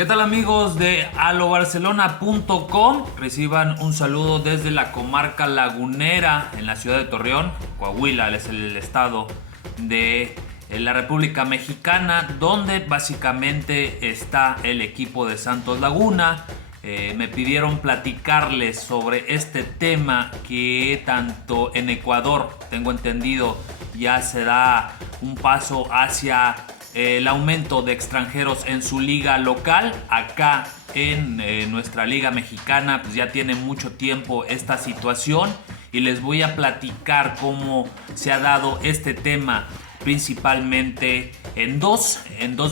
¿Qué tal amigos de alobarcelona.com? Reciban un saludo desde la comarca lagunera en la ciudad de Torreón, Coahuila, es el estado de la República Mexicana, donde básicamente está el equipo de Santos Laguna. Me pidieron platicarles sobre este tema que tanto en Ecuador, tengo entendido, ya se da un paso hacia el aumento de extranjeros en su liga local. Acá en nuestra liga mexicana pues ya tiene mucho tiempo esta situación y les voy a platicar cómo se ha dado este tema principalmente en dos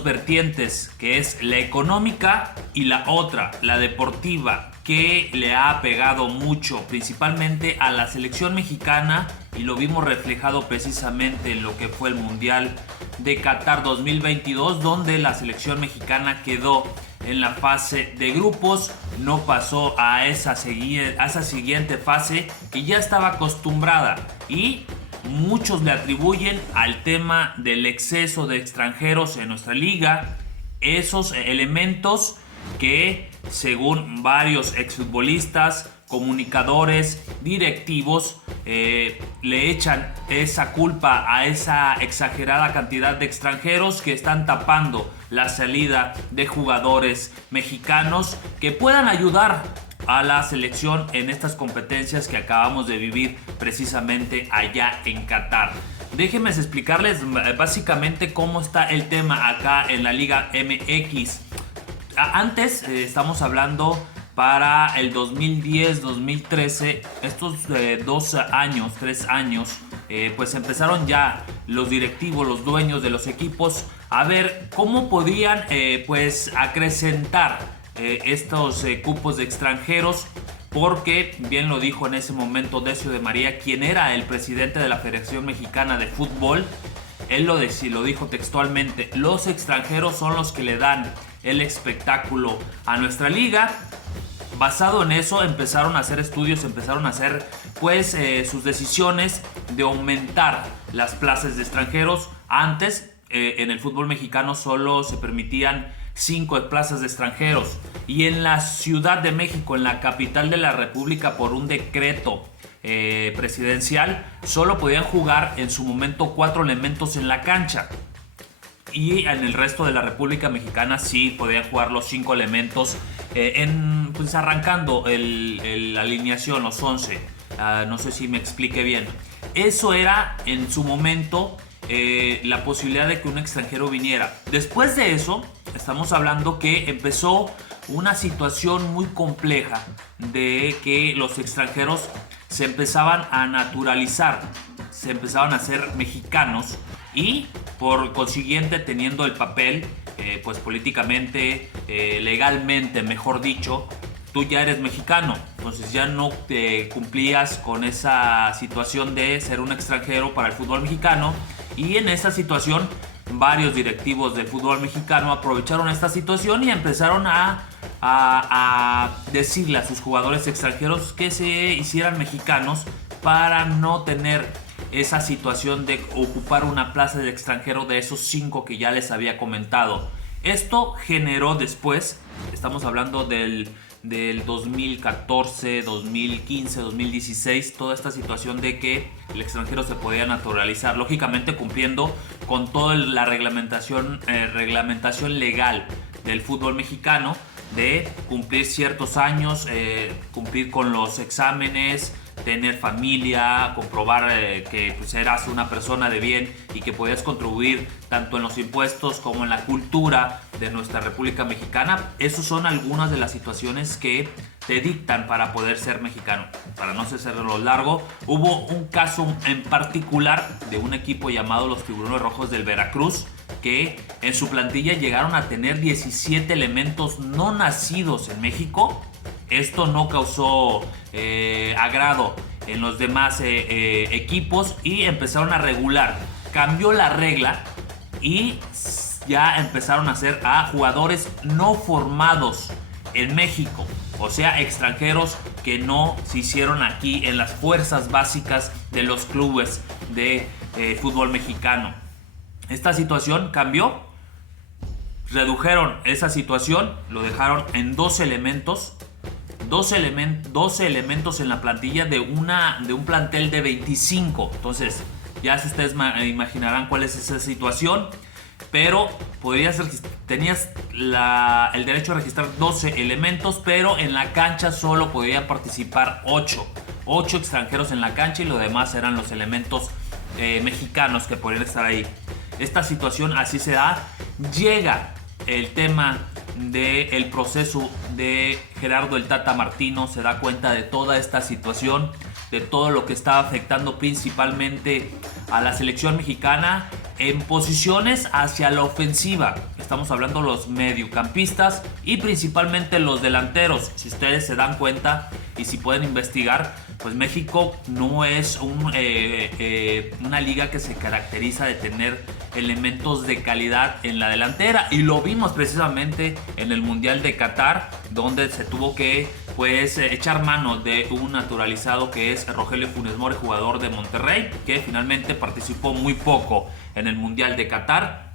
vertientes, que es la económica y la otra, la deportiva, que le ha pegado mucho principalmente a la selección mexicana, y lo vimos reflejado precisamente en lo que fue el Mundial de Qatar 2022, donde la selección mexicana quedó en la fase de grupos, no pasó a esa siguiente fase que ya estaba acostumbrada, y muchos le atribuyen al tema del exceso de extranjeros en nuestra liga, esos elementos que según varios exfutbolistas, comunicadores, directivos, le echan esa culpa a esa exagerada cantidad de extranjeros que están tapando la salida de jugadores mexicanos que puedan ayudar a la selección en estas competencias que acabamos de vivir precisamente allá en Qatar. Déjenme explicarles básicamente cómo está el tema acá en la Liga MX. Antes estamos hablando para el 2010-2013, estos 3 años, pues empezaron ya los directivos, los dueños de los equipos a ver cómo podían pues acrecentar estos cupos de extranjeros, porque bien lo dijo en ese momento Decio de María, quien era el presidente de la Federación Mexicana de Fútbol. Él lo dijo textualmente: los extranjeros son los que le dan el espectáculo a nuestra liga. Basado en eso empezaron a hacer estudios, empezaron a hacer pues sus decisiones de aumentar las plazas de extranjeros. Antes en el fútbol mexicano solo se permitían 5 plazas de extranjeros, y en la Ciudad de México, en la capital de la República, por un decreto presidencial, solo podían jugar en su momento 4 elementos en la cancha, y en el resto de la República Mexicana sí podían jugar los 5 elementos pues arrancando la alineación, los 11. No sé si me expliqué bien. Eso era en su momento la posibilidad de que un extranjero viniera. Después de eso estamos hablando que empezó una situación muy compleja de que los extranjeros se empezaban a naturalizar, se empezaban a ser mexicanos, y por consiguiente teniendo el papel pues políticamente, legalmente mejor dicho, tú ya eres mexicano. Entonces ya no te cumplías con esa situación de ser un extranjero para el fútbol mexicano, y en esta situación varios directivos del fútbol mexicano aprovecharon esta situación y empezaron a decirle a sus jugadores extranjeros que se hicieran mexicanos para no tener esa situación de ocupar una plaza de extranjero de esos 5 que ya les había comentado. Esto generó después, estamos hablando del 2014, 2015, 2016, toda esta situación de que el extranjero se podía naturalizar, lógicamente cumpliendo con toda la reglamentación legal del fútbol mexicano, de cumplir ciertos años, cumplir con los exámenes, tener familia, comprobar que pues eras una persona de bien y que podías contribuir tanto en los impuestos como en la cultura de nuestra República Mexicana. Esas son algunas de las situaciones que te dictan para poder ser mexicano. Para no hacerlo largo, hubo un caso en particular de un equipo llamado los Tiburones Rojos del Veracruz, que en su plantilla llegaron a tener 17 elementos no nacidos en México. Esto no causó agrado en los demás equipos y empezaron a regular. Cambió la regla y ya empezaron a hacer a jugadores no formados en México, o sea, extranjeros que no se hicieron aquí en las fuerzas básicas de los clubes de fútbol mexicano. Esta situación cambió Redujeron esa situación, lo dejaron en 12 elementos. 12 elementos en la plantilla de un plantel de 25. Entonces, ya ustedes imaginarán cuál es esa situación. Pero tenías el derecho a registrar 12 elementos, pero en la cancha solo podían participar 8 extranjeros en la cancha, y lo demás eran los elementos mexicanos que podían estar ahí. Esta situación así se da. Llega el tema del proceso de Gerardo el Tata Martino, se da cuenta de toda esta situación, de todo lo que estaba afectando principalmente a la selección mexicana en posiciones hacia la ofensiva. Estamos hablando de los mediocampistas y principalmente los delanteros. Si ustedes se dan cuenta y si pueden investigar, pues México no es una liga que se caracteriza de tener elementos de calidad en la delantera, y lo vimos precisamente en el Mundial de Qatar, donde se tuvo que echar mano de un naturalizado que es Rogelio Funes Mori, jugador de Monterrey, que finalmente participó muy poco en el Mundial de Qatar.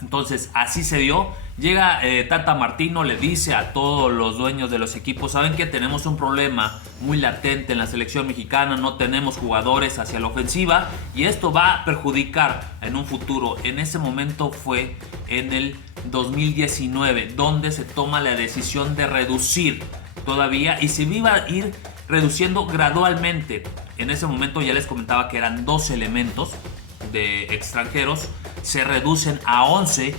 Entonces así se dio. Llega Tata Martino, le dice a todos los dueños de los equipos: saben que tenemos un problema muy latente en la selección mexicana, no tenemos jugadores hacia la ofensiva y esto va a perjudicar en un futuro. En ese momento fue en el 2019 donde se toma la decisión de reducir todavía, y se iba a ir reduciendo gradualmente. En ese momento ya les comentaba que eran 12 elementos de extranjeros, se reducen a 11,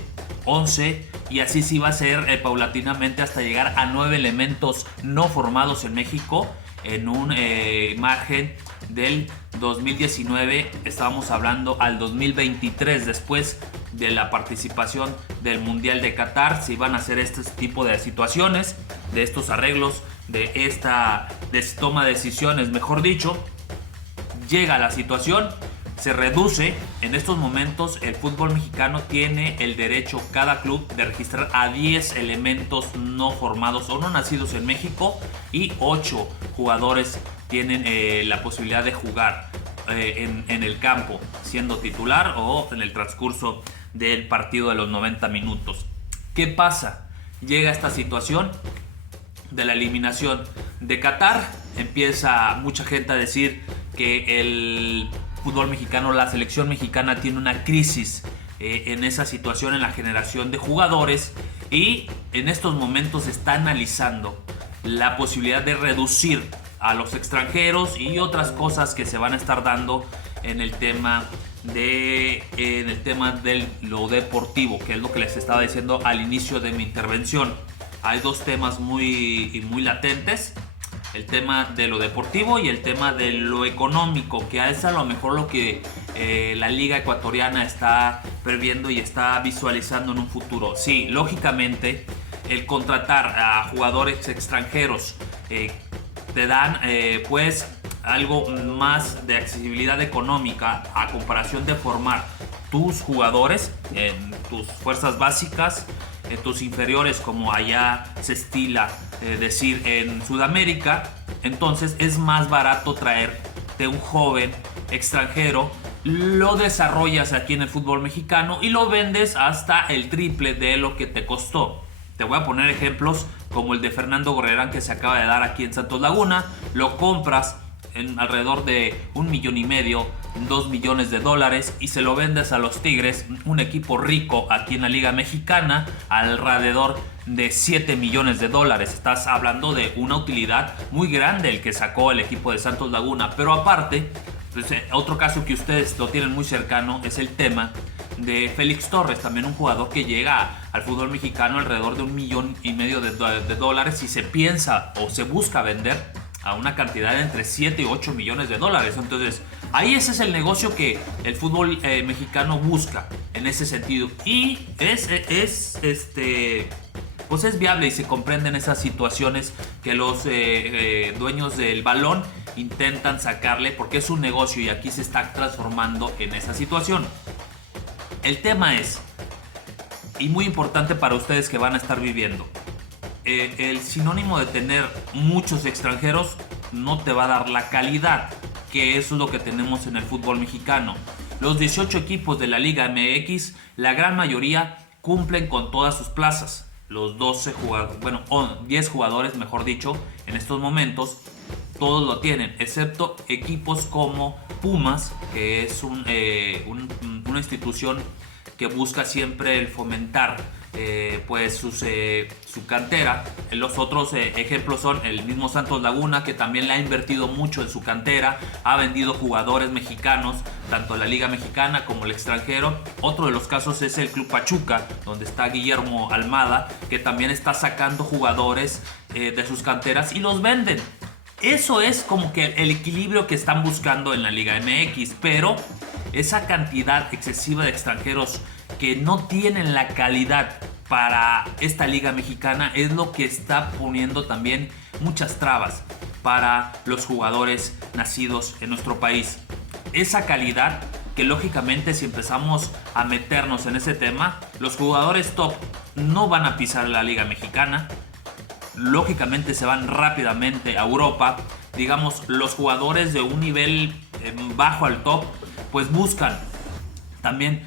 y así se iba a hacer paulatinamente hasta llegar a 9 elementos no formados en México en un margen del 2019. Estábamos hablando al 2023, después de la participación del Mundial de Qatar. Se iban a hacer este tipo de situaciones, de estos arreglos, de esta toma de decisiones, mejor dicho. Llega la situación, se reduce. En estos momentos el fútbol mexicano tiene el derecho, cada club, de registrar a 10 elementos no formados o no nacidos en México, y 8 jugadores tienen la posibilidad de jugar en el campo, siendo titular o en el transcurso del partido de los 90 minutos. ¿Qué pasa? Llega esta situación de la eliminación de Qatar. Empieza mucha gente a decir que el fútbol mexicano, la selección mexicana, tiene una crisis en esa situación, en la generación de jugadores, y en estos momentos está analizando la posibilidad de reducir a los extranjeros y otras cosas que se van a estar dando en el tema de lo deportivo, que es lo que les estaba diciendo al inicio de mi intervención. Hay dos temas muy latentes: el tema de lo deportivo y el tema de lo económico, que es a lo mejor lo que la liga ecuatoriana está previendo y está visualizando en un futuro. Sí, lógicamente, el contratar a jugadores extranjeros te dan pues algo más de accesibilidad económica a comparación de formar tus jugadores en tus fuerzas básicas, en tus inferiores, como allá se estila decir en Sudamérica. Entonces es más barato traerte un joven extranjero, lo desarrollas aquí en el fútbol mexicano y lo vendes hasta el triple de lo que te costó. Te voy a poner ejemplos como el de Fernando Gorrerán, que se acaba de dar aquí en Santos Laguna. Lo compras en alrededor de $1,5 millones, $2 millones, y se lo vendes a los Tigres, un equipo rico aquí en la Liga Mexicana, alrededor de $7 millones. Estás hablando de una utilidad muy grande el que sacó el equipo de Santos Laguna. Pero aparte, pues, otro caso que ustedes lo tienen muy cercano es el tema de Félix Torres, también un jugador que llega al fútbol mexicano alrededor de $1,5 millones, y se piensa o se busca vender a una cantidad de entre 7 y 8 millones de dólares. Entonces, ahí ese es el negocio que el fútbol mexicano busca en ese sentido. Y pues es viable y se comprenden esas situaciones que los dueños del balón intentan sacarle, porque es un negocio y aquí se está transformando en esa situación. El tema es, y muy importante para ustedes que van a estar viviendo, el sinónimo de tener muchos extranjeros no te va a dar la calidad, que eso es lo que tenemos en el fútbol mexicano. Los 18 equipos de la Liga MX, la gran mayoría cumplen con todas sus plazas. Los 12 jugadores, bueno, 10 jugadores, mejor dicho, en estos momentos, todos lo tienen, excepto equipos como Pumas, que es una institución que busca siempre el fomentar pues su cantera. Los otros ejemplos son el mismo Santos Laguna, que también le ha invertido mucho en su cantera, ha vendido jugadores mexicanos, tanto la Liga Mexicana como el extranjero. Otro de los casos es el Club Pachuca, donde está Guillermo Almada, que también está sacando jugadores de sus canteras y los venden. Eso es como que el equilibrio que están buscando en la Liga MX, pero esa cantidad excesiva de extranjeros que no tienen la calidad para esta Liga Mexicana es lo que está poniendo también muchas trabas para los jugadores nacidos en nuestro país. Esa calidad que lógicamente, si empezamos a meternos en ese tema, los jugadores top no van a pisar la Liga Mexicana. Lógicamente se van rápidamente a Europa. Digamos, los jugadores de un nivel bajo al top pues buscan también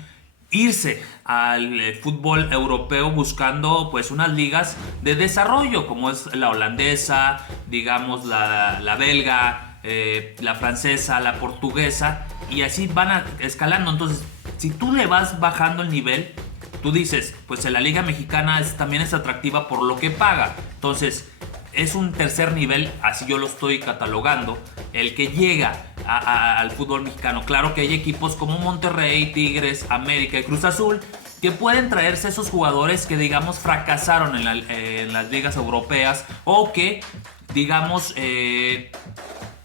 irse al fútbol europeo, buscando pues unas ligas de desarrollo como es la holandesa, digamos la belga, la francesa, la portuguesa, y así van escalando. Entonces, si tú le vas bajando el nivel, tú dices, pues la Liga Mexicana también es atractiva por lo que paga. Entonces, es un tercer nivel, así yo lo estoy catalogando, el que llega al fútbol mexicano. Claro que hay equipos como Monterrey, Tigres, América y Cruz Azul que pueden traerse esos jugadores que, digamos, fracasaron en las ligas europeas, o que, digamos,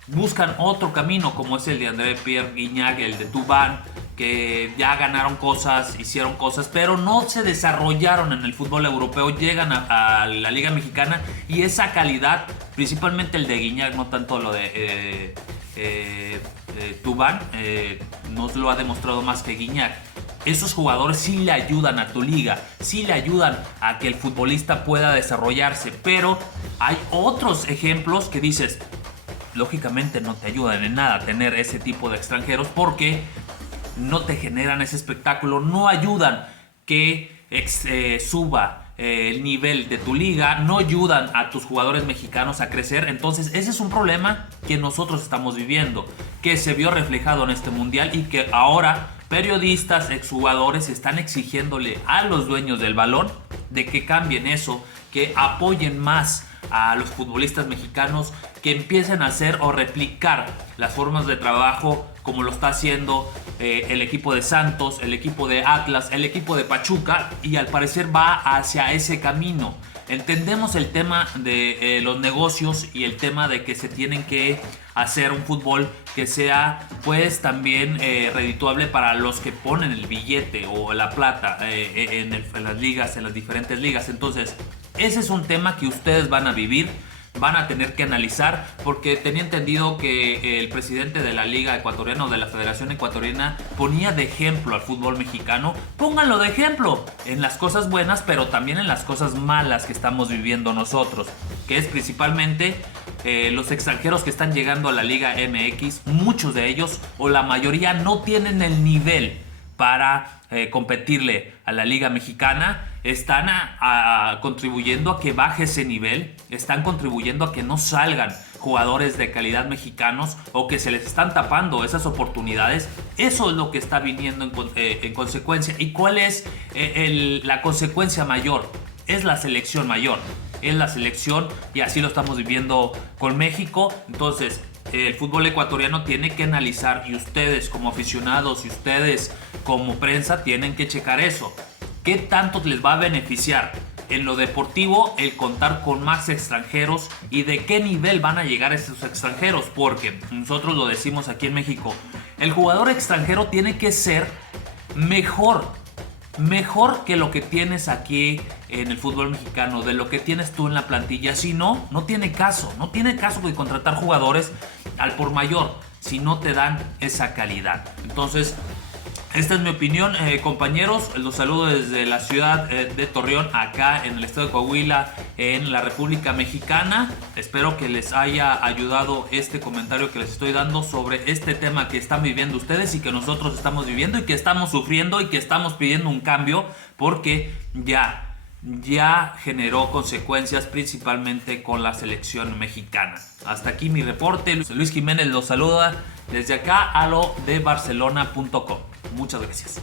buscan otro camino, como es el de André Pierre Gignac, el de Tubán, que ya ganaron cosas, hicieron cosas, pero no se desarrollaron en el fútbol europeo. Llegan a la Liga Mexicana y esa calidad, principalmente el de Gignac, no tanto lo de Tubán, nos lo ha demostrado más que Gignac. Esos jugadores sí le ayudan a tu liga, sí le ayudan a que el futbolista pueda desarrollarse, pero hay otros ejemplos que dices, lógicamente no te ayudan en nada tener ese tipo de extranjeros, porque no te generan ese espectáculo, no ayudan que suba el nivel de tu liga, no ayudan a tus jugadores mexicanos a crecer. Entonces ese es un problema que nosotros estamos viviendo, que se vio reflejado en este mundial, y que ahora periodistas, exjugadores están exigiéndole a los dueños del balón de que cambien eso, que apoyen más a los futbolistas mexicanos, que empiecen a hacer o replicar las formas de trabajo como lo está haciendo el equipo de Santos, el equipo de Atlas, el equipo de Pachuca, y al parecer va hacia ese camino. Entendemos el tema de los negocios y el tema de que se tienen que hacer un fútbol que sea pues también redituable para los que ponen el billete o la plata en las ligas, en las diferentes ligas. Entonces, ese es un tema que ustedes van a vivir, van a tener que analizar, porque tenía entendido que el presidente de la Liga Ecuatoriana o de la Federación Ecuatoriana ponía de ejemplo al fútbol mexicano. Pónganlo de ejemplo en las cosas buenas, pero también en las cosas malas que estamos viviendo nosotros, que es principalmente los extranjeros que están llegando a la Liga MX. Muchos de ellos, o la mayoría, no tienen el nivel para competirle a la Liga Mexicana. Están contribuyendo a que baje ese nivel, están contribuyendo a que no salgan jugadores de calidad mexicanos, o que se les están tapando esas oportunidades. Eso es lo que está viniendo en consecuencia. ¿Y cuál es la consecuencia mayor? Es la selección mayor, es la selección, y así lo estamos viviendo con México. Entonces, el fútbol ecuatoriano tiene que analizar, y ustedes como aficionados y ustedes como prensa tienen que checar eso. ¿Qué tanto les va a beneficiar en lo deportivo el contar con más extranjeros, y de qué nivel van a llegar esos extranjeros? Porque nosotros lo decimos aquí en México, el jugador extranjero tiene que ser mejor que lo que tienes aquí en el fútbol mexicano, de lo que tienes tú en la plantilla. Si no, no tiene caso de contratar jugadores al por mayor si no te dan esa calidad. Entonces, Esta es mi opinión, compañeros. Los saludo desde la ciudad de Torreón, acá en el estado de Coahuila, en la República Mexicana. Espero que les haya ayudado este comentario que les estoy dando sobre este tema que están viviendo ustedes y que nosotros estamos viviendo y que estamos sufriendo y que estamos pidiendo un cambio porque ya generó consecuencias, principalmente con la selección mexicana. Hasta aquí mi reporte. Luis Jiménez los saluda desde acá a lo de barcelona.com. Muchas gracias.